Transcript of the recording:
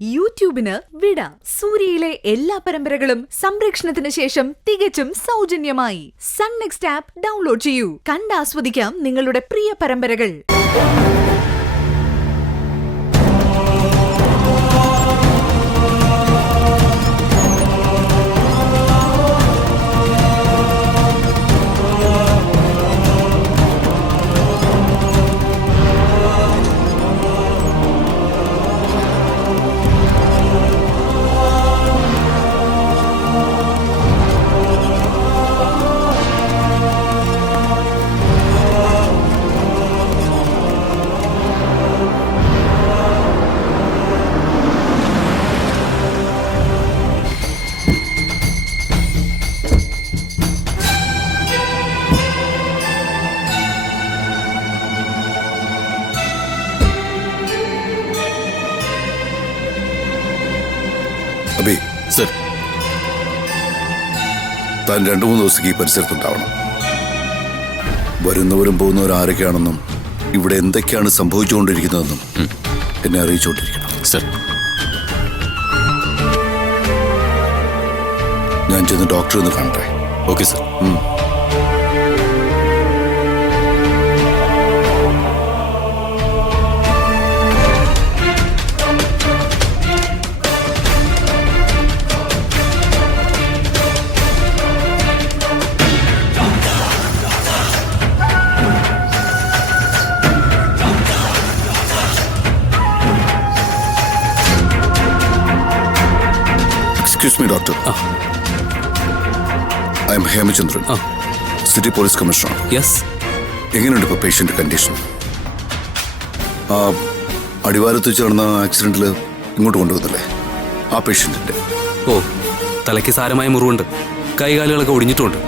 യൂട്യൂബിന് വിട. സൂര്യയിലെ എല്ലാ പരമ്പരകളും സംരക്ഷണത്തിന് ശേഷം തികച്ചും സൗജന്യമായി സൺ നെക്സ്റ്റ് ആപ്പ് ഡൗൺലോഡ് ചെയ്യൂ. കണ്ടാസ്വദിക്കാം നിങ്ങളുടെ പ്രിയ പരമ്പരകൾ. അബി സർ, താൻ 2-3 ദിവസത്തേക്ക് ഈ പരിസരത്തുണ്ടാവണം. വരുന്നവരും പോകുന്നവരും ആരൊക്കെയാണെന്നും ഇവിടെ എന്തൊക്കെയാണ് സംഭവിച്ചുകൊണ്ടിരിക്കുന്നതെന്നും എന്നെ അറിയിച്ചുകൊണ്ടിരിക്കണം. സർ. ഞാൻ ചെന്ന് ഡോക്ടറെ ഒന്ന് കാണട്ടെ. Okay sir. Excuse me doctor. I M Hemachandran, city police commissioner. Yes. എങ്ങനെയുണ്ട് ഇപ്പോൾ പേഷ്യന്റ് കണ്ടീഷൻ? ആ അടിവാരത്ത് വെച്ച് നടന്ന ആക്സിഡന്റിൽ ഇങ്ങോട്ട് കൊണ്ടുവന്നില്ലേ ആ പേഷ്യന്റിന്റെ? ഓ, തലയ്ക്ക് സാരമായ മുറിവുണ്ട്, കൈകാലുകളൊക്കെ ഒടിഞ്ഞിട്ടുമുണ്ട്.